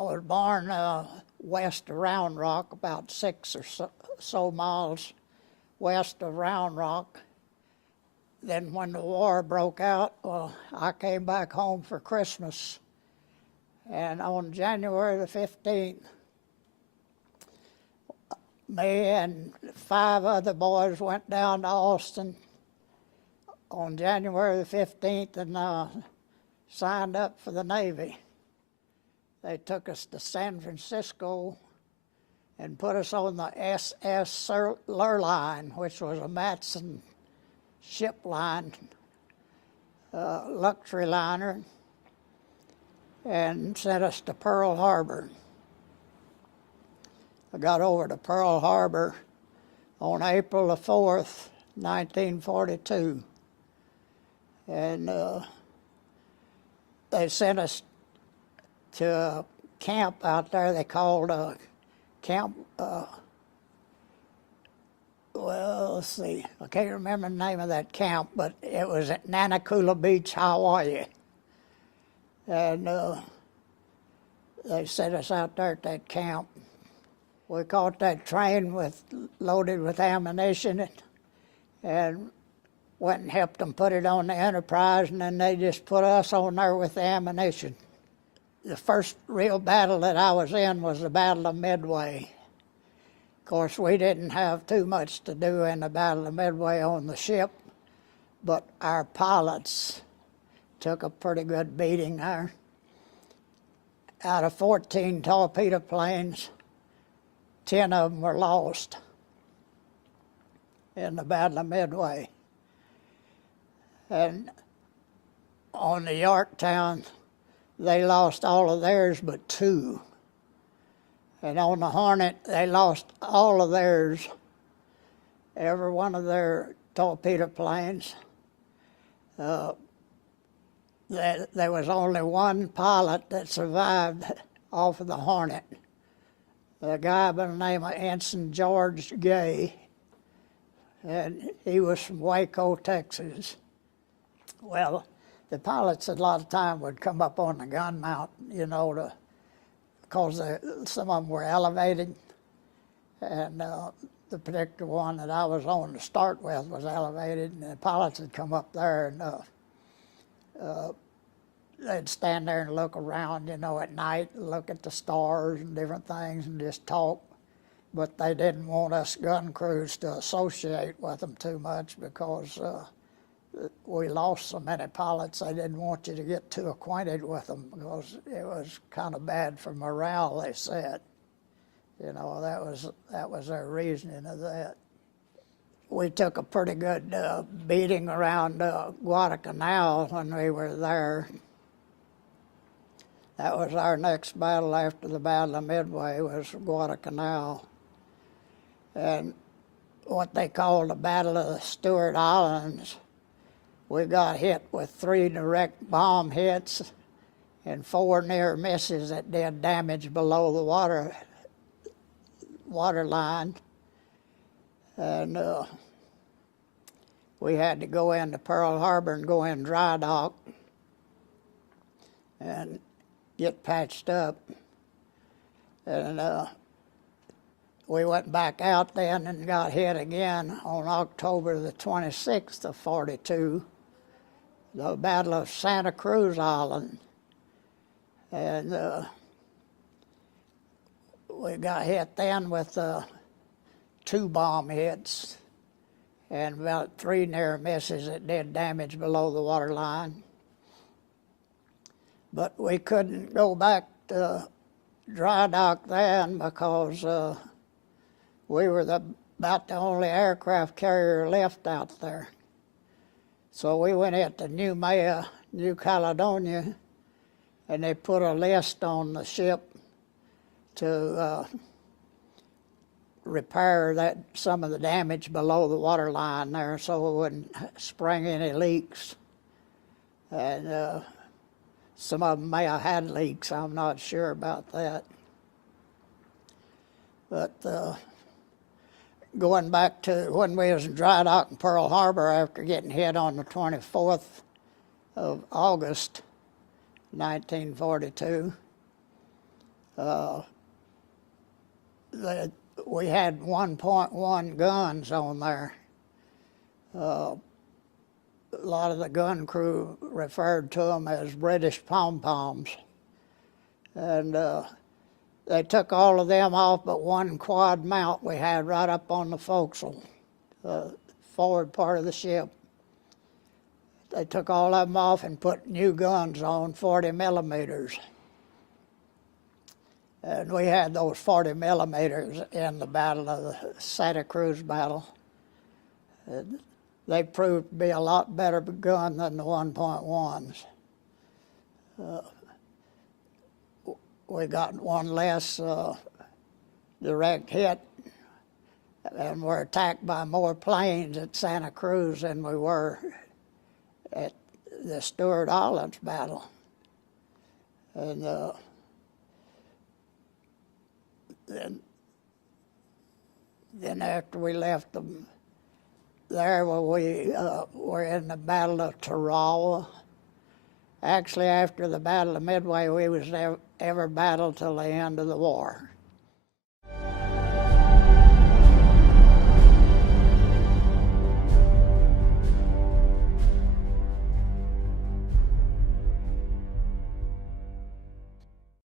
was born west of Round Rock, about 6 or so miles west of Round Rock. Then when the war broke out, well, I came back home for Christmas. And on January the 15th, me and 5 other boys went down to Austin on January the 15th and signed up for the Navy. They took us to San Francisco and put us on the SS Lurline, which was a Matson ship line, luxury liner, and sent us to Pearl Harbor. I got over to Pearl Harbor on April the 4th, 1942. And they sent us to a camp out there they called Camp, well, let's see, I can't remember the name of that camp, but it was at Nanakula Beach, Hawaii. And they sent us out there at that camp. We caught that train loaded with ammunition and went and helped them put it on the Enterprise, and then they just put us on there with the ammunition. The first real battle that I was in was the Battle of Midway. Of course, we didn't have too much to do in the Battle of Midway on the ship, but our pilots took a pretty good beating there. Out of 14 torpedo planes, 10 of them were lost in the Battle of Midway. And on the Yorktown, they lost all of theirs but 2. And on the Hornet, they lost all of theirs, every one of their torpedo planes. There was only one pilot that survived off of the Hornet, a guy by the name of Ensign George Gay, and he was from Waco, Texas. Well, the pilots a lot of time would come up on the gun mount, you know, because some of them were elevated, and the particular one that I was on to start with was elevated, and the pilots would come up there and they'd stand there and look around, you know, at night, look at the stars and different things and just talk. But they didn't want us gun crews to associate with them too much because we lost so many pilots. They didn't want you to get too acquainted with them because it was kind of bad for morale, they said. You know, that was their reasoning of that. We took a pretty good beating around Guadalcanal when we were there. That was our next battle after the Battle of Midway, was Guadalcanal. And what they called the Battle of the Stewart Islands, we got hit with 3 direct bomb hits and 4 near misses that did damage below the water line. And we had to go into Pearl Harbor and go in dry dock and get patched up. And we went back out then and got hit again on October the 26th of 42, the Battle of Santa Cruz Island. And we got hit then with 2 bomb hits and about 3 near misses that did damage below the water line. But we couldn't go back to dry dock then because we were about the only aircraft carrier left out there. So we went into Noumea, New Caledonia, and they put a list on the ship to repair some of the damage below the water line there so it wouldn't spring any leaks. And some of them may have had leaks, I'm not sure about that. But going back to when we was in dry dock in Pearl Harbor after getting hit on the 24th of August, 1942, We had 1.1 guns on there. A lot of the gun crew referred to them as British pom-poms. And they took all of them off but one quad mount we had right up on the forecastle, forward part of the ship. They took all of them off and put new guns on, 40 millimeters. And we had those 40 millimeters in the Battle of the Santa Cruz battle. And they proved to be a lot better gun than the 1.1s. We got one less direct hit, and were attacked by more planes at Santa Cruz than we were at the Stewart Islands battle. And then after we left them there, we were in the Battle of Tarawa. Actually, after the Battle of Midway, we was never battled till the end of the war.